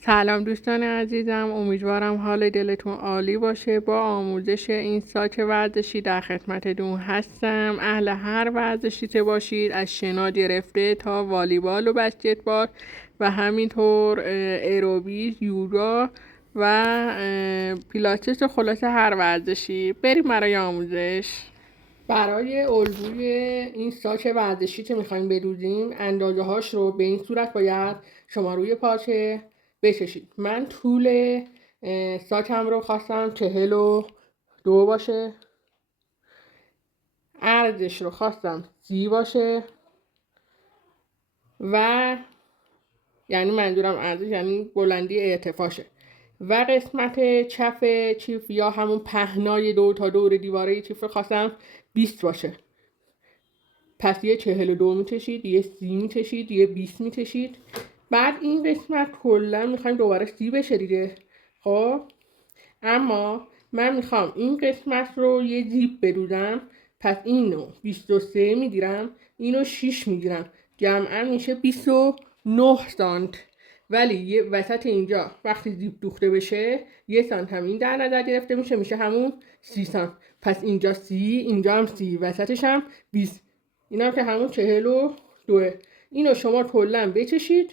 سلام دوستان عزیزم، امیدوارم حال دلتون عالی باشه. با آموزش این ساک ورزشی در خدمتتون هستم. اهل هر ورزشی که باشید، از شنا گرفته تا والیبال و بسکتبال و همینطور ایروبیک، یوگا و پیلاتس و خلاصه هر ورزشی. بریم برای آموزش. برای الگوی این ساک ورزشی که میخوایم بدوزیم، اندازه هاش رو به این صورت باید شما روی پاچه بکشید. من طول ساکم رو خواستم 42 باشه، عرضش رو خواستم 30 باشه و یعنی منظورم عرضش یعنی بلندی ارتفاعشه و قسمت چپ چیف یا همون پهنای دور تا دور دیواره چیف رو خواستم 20 باشه. پس یه 42 میکشید، یه 30 میکشید، یه 20 میکشید. بعد این قسمت کلا میخوایم دوباره 30 بشه دیگه. خب اما من میخوام این قسمت رو یه زیپ بدودم، پس اینو 23 میگیرم، اینو 6 میگیرم، جمعا میشه 29 سانت. ولی یه وسط اینجا وقتی زیپ دوخته بشه 1 سانت هم این در نظر گرفته میشه همون 30 سانت. پس اینجا 30، اینجا هم 30، وسطش هم 20. این هم که همون 42. اینو شما کلا بچشید.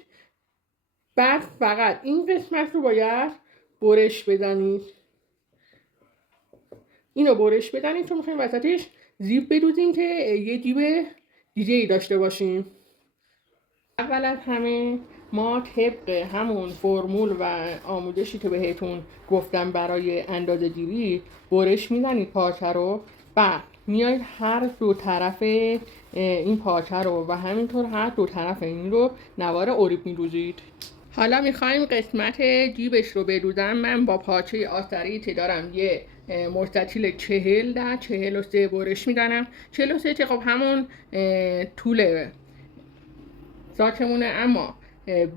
بعد فقط این قسمت رو باید برش بزنید. اینو برش بدنید چون میخوایم وسطش زیپ بدوزیم که یه جیب دیگه ای داشته باشیم. اول از همه ما طبق همون فرمول و آموزشی که بهتون گفتم برای اندازه گیری برش میزنید پارچه رو. بعد میاید هر دو طرف این پارچه رو و همینطور هر دو طرف این رو نوار اوریب میدوزید. حالا میخوایم قسمت جیبش رو بدوزم. من با پارچه آستری که دارم یه مستطیل 40 در 43 برش میدنم. 43 که خب همون طول ساکمونه، اما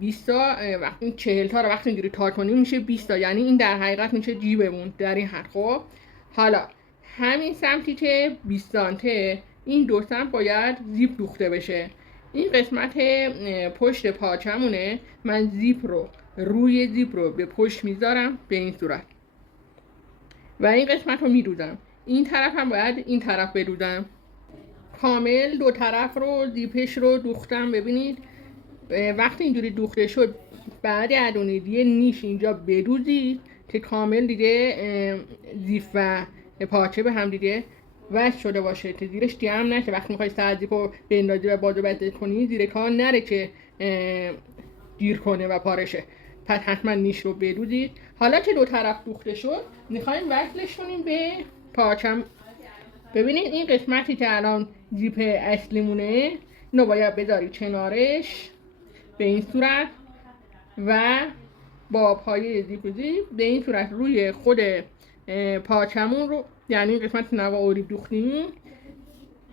20 تا وقتی 40 تا رو وقتی اینجوری تا کنیم میشه 20 تا، یعنی این در حقیقت میشه جیبمون در این حد. خب حالا همین سمتی که 20 سانته این دو سمت باید زیپ دوخته بشه. این قسمت پشت پاچمونه. من روی زیپ رو به پشت میذارم به این صورت و این قسمت رو میدودم. این طرف هم باید این طرف بدودم. کامل دو طرف رو زیپش رو دوختم. ببینید وقتی اینجوری دوخته شد بعد ادونید یه نیش اینجا بدوزید که کامل دیگه زیپ و پاچه به هم دیگه وصل شده باشه که زیرش جمع نشه. وقتی میخوای سر زیپ رو بندازی و بازو بسته کنی زیر کار نره که گیر کنه و پارشه. پس حتما نیش رو بدوزید. حالا که دو طرف دوخته شد میخوایم وصلش کنیم به پاچم. ببینید این قسمتی که الان زیپ اصلیمونه اینو باید بذاری کنارش به این صورت و با پایه زیپ به این صورت روی خود پاچمون رو، یعنی این قسمت نوا اوریب دوختیم،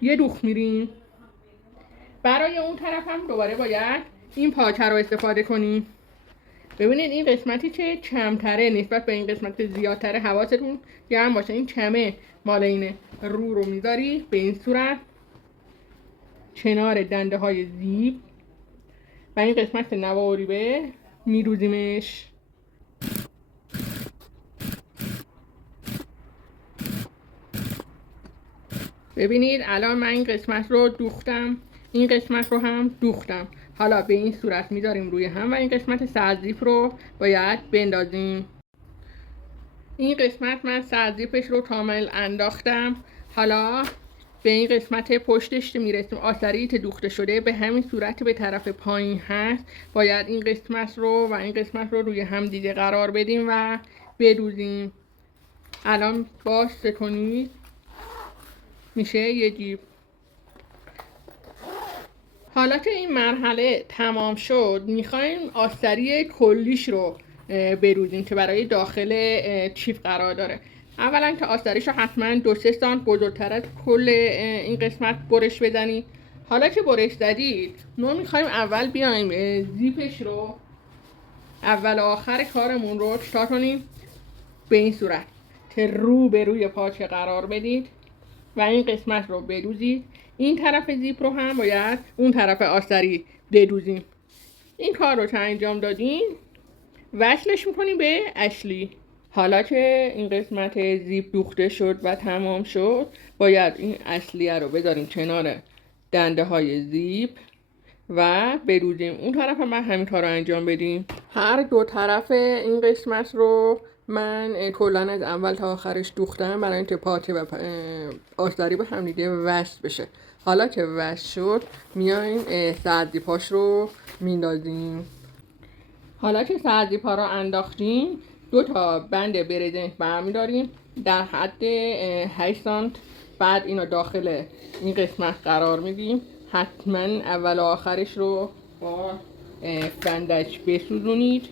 یه دوخت میریم. برای اون طرف هم دوباره باید این پاچه رو استفاده کنیم. ببینید این قسمتی که کمتره نسبت به این قسمت زیادتره حواستون جمع باشه. این کمه مال اینه. رو میذاری به این صورت کنار دنده های زیپ و این قسمت نوا اوریبه میروزیمش. ببینید الان من این قسمت رو دوختم، این قسمت رو هم دوختم. حالا به این صورت میذاریم روی هم و این قسمت سرزیپ رو باید بندازیم. این قسمت من سرزیپش رو کامل انداختم. حالا به این قسمت پشتش میرسیم. آستری که دوخته شده به همین صورت به طرف پایین هست. باید این قسمت رو و این قسمت رو روی هم دیگه قرار بدیم و بدوزیم. الان باز کنید میشه یه جیب. حالا که این مرحله تمام شد میخوایم آستری کلیش رو بروزیم که برای داخل چیپ قرار داره. اولا که آستریش رو حتما 2-3 سانت بزرگتر از کل این قسمت برش بزنید. حالا که برش زدید ما میخوایم اول بیایم زیپش رو اول آخر کارمون رو چطور کنیم به این صورت که رو به روی پاچه قرار بدید و این قسمت رو بدوزید. این طرف زیپ رو هم باید اون طرف آستری بدوزیم. این کار رو که انجام دادین وصلش میکنیم به اصلی. حالا که این قسمت زیپ دوخته شد و تمام شد، باید این اصلیه رو بذاریم کنار دنده های زیپ و بدوزیم. اون طرف هم همین کار رو انجام بدیم. هر دو طرف این قسمت رو من کلا از اول تا آخرش دوختم برای اینکه پارچه و آستری به هم دیگه وصل بشه. حالا که وصل شد میایم سرزیپاش رو میندازیم. حالا که سرزیپا رو انداختیم 2 تا بند برزنت برمیداریم در حد 8 سانت. بعد اینو داخل این قسمت قرار میدیم. حتما اول و آخرش رو با بندش بسوزونید.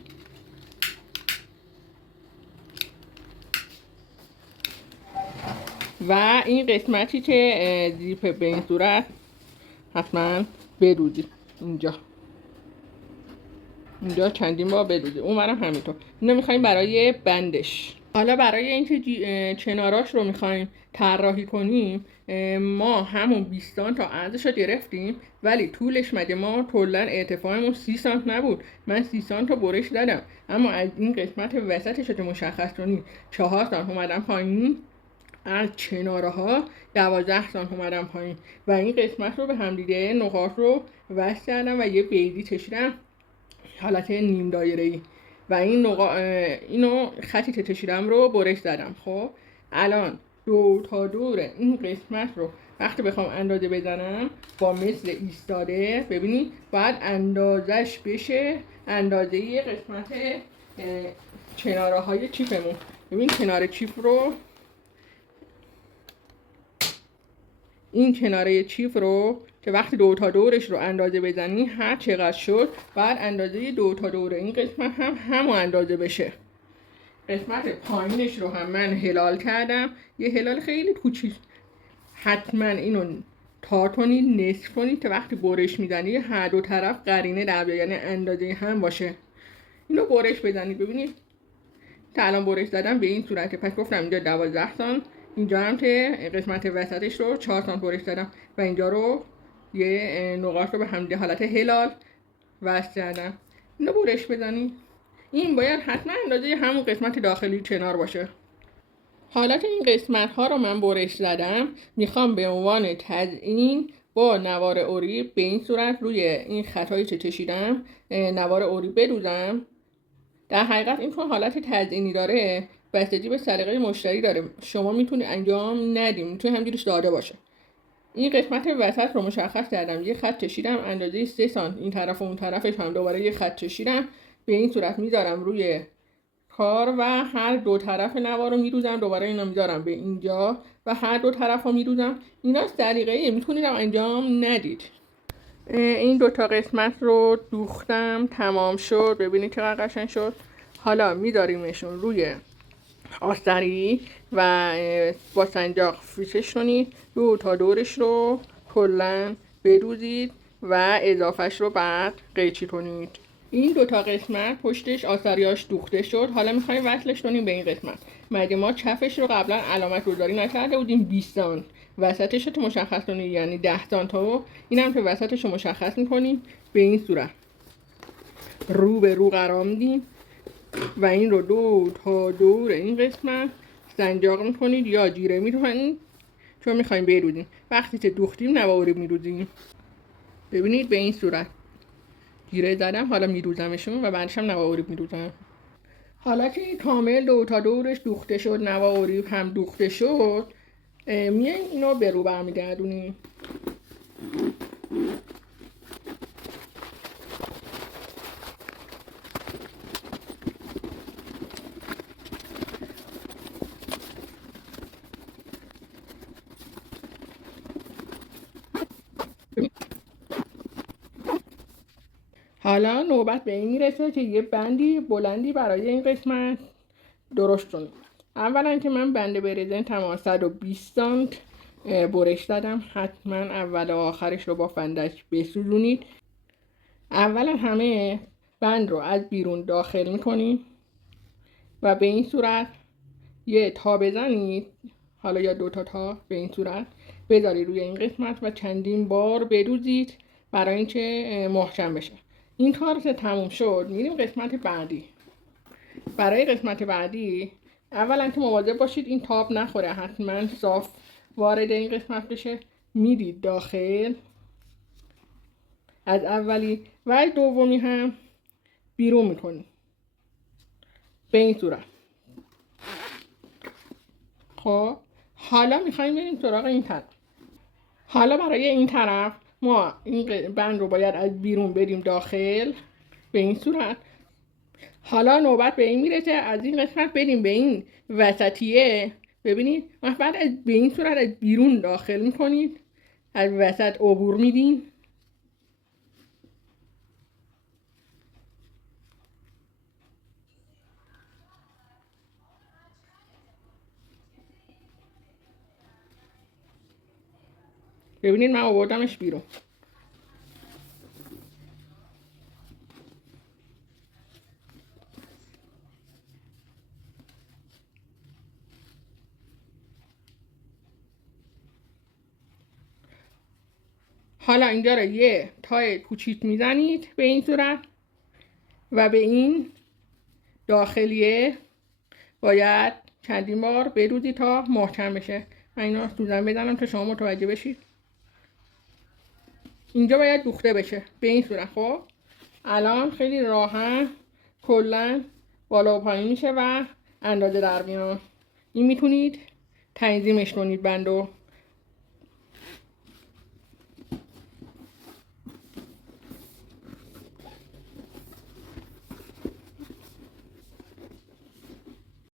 و این قسمتی که زیپ به این صورت حتما بدوزید. اینجا چندین بار بدوزید، اون برم همینطور. اینو میخوایم برای بندش. حالا برای اینکه چناراش رو میخوایم طراحی کنیم، ما همون 20 سانت تا عرضش رو گرفتیم، ولی طولش مگه ما کلا ارتفاعمون 30 سانت نبود. من 30 سانت رو برش دادم، اما از این قسمت وسطش رو که مشخص کنیم 4 سانت اومدم پایین، از کناره ها 12 سانت اومدم پایین و این قسمت رو به همدیگه نقاط رو وصل کردم و یه بیضی کشیدم حالت نیم دایره‌ای و اینو خطی که کشیدم رو برش زدم. خب الان دور تا دور این قسمت رو وقتی بخوام اندازه بزنم با مثل ایستاده، ببینید باید اندازش بشه اندازه قسمت کناره های چیپمون. ببین کنار چیپ رو، این کناره چیپ رو که وقتی 2 تا دورش رو اندازه بزنی هر چقدر شد بعد اندازه 2 تا دور این قسمت هم همون اندازه بشه. قسمت پایینش رو هم من هلال کردم، یه هلال خیلی کوچیک. حتما اینو تا کنید، نصف کنید که وقتی برش میزنید هر دو طرف قرینه در بیاد، یعنی اندازه هم باشه. اینو برش بزنید. ببینید تا الان برش زدم به این صورته. پس گفتم اینجا 12 سانت، اینجا هم که قسمت وسطش رو 4 سانت برش زدم و اینجا رو یه نقاط رو به هم حالت هلال وصل کردم. اینو برش بزنید. این باید حتما اندازه همون قسمت داخلی کنار باشه. حالا که این قسمت ها رو من برش زدم، میخوام به عنوان تزیین با نوار اوری به این صورت روی این خطایی که کشیدم نوار اوری بدوزم. در حقیقت این چون حالت تزیینی داره بستگی به سلیقه مشتری داره، شما میتونید انجام ندید، میتونید همینجوری داده باشه. این قسمت وسط رو مشخص کردم، یه خط کشیدم اندازه 3 سانت این طرف و اون طرفش هم دوباره یه خط کشیدم، به این صورت میذارم روی کار و هر دو طرف نوار رو میدوزم. دوباره اینا میذارم به اینجا و هر دو طرف رو میدوزم. اینا سلیقه‌ایه، میتونید انجام ندید. این 2 تا قسمت رو دوختم، تمام شد. ببینید چقدر قشنگ شد. حالا میذاریمشون روی آستری و با سنجاق فیشش کنید. 2 تا دورش رو کلا بدوزید و اضافهش رو بعد قیچی کنید. این 2 تا قسمت پشتش آستریاش دوخته شد. حالا میخوایم وصلش کنیم به این قسمت. مگه ما چپش رو قبلا علامت گذاری نکرده بودیم 20 سانت، وسطش رو مشخص کنید یعنی 10 سانت و اینم که وسطش رو مشخص میکنیم به این صورت رو به رو قرار میدیم و این رو 2 تا دور این قسمت سنجاق میکنید یا جیره میکنید چون میخوایم بدوزیم. وقتی که دوختیم نواری میدوزیم. ببینید به این صورت جیره زدم، حالا میدوزمشون و بعدش هم نواری میدوزم. حالا که کامل 2 تا دورش دوخته شد، نواری هم دوخته شد، میایم اینو به رو برمیگردونیم. حالا نوبت به این میرسه که یه بندی بلندی برای این قسمت درست کنیم. اولا که من بند برزنتم 120 سانت برش دادم. حتما اول و آخرش رو با فندک بسوزونید. اولا همه بند رو از بیرون داخل میکنید و به این صورت یه تا بزنید. حالا یا 2 تا تا به این صورت بذارید روی این قسمت و چندین بار بدوزید برای اینکه محکم بشه. این کار که تموم شد میریم قسمت بعدی. برای قسمت بعدی اولا که مواظب باشید این تاب نخوره، حتما صاف وارد این قسمت بشه، میدید داخل از اولی و از دومی هم بیرون میکنید به این صورت. خب حالا میخوایم بریم سراغ این طرف. حالا برای این طرف ما این بند رو باید از بیرون بریم داخل به این صورت. حالا نوبت به این میرسه از این قسمت بریم به این وسطیه. ببینید بعد از به این صورت از بیرون داخل میکنید، از وسط عبور میدین. ببینید من آوردمش بیرون. حالا اینجا رو یه تای کوچیک میزنید به این صورت و به این داخلیه باید چندین بار بدوزید تا محکم بشه. من اینا سوزن بزنم تا شما متوجه بشید. اینجا باید دوخته بشه به این صورت. خب الان خیلی راحت کلا بالا و پایین میشه و اندازه در میاد. این میتونید تنظیمش کنید بندو.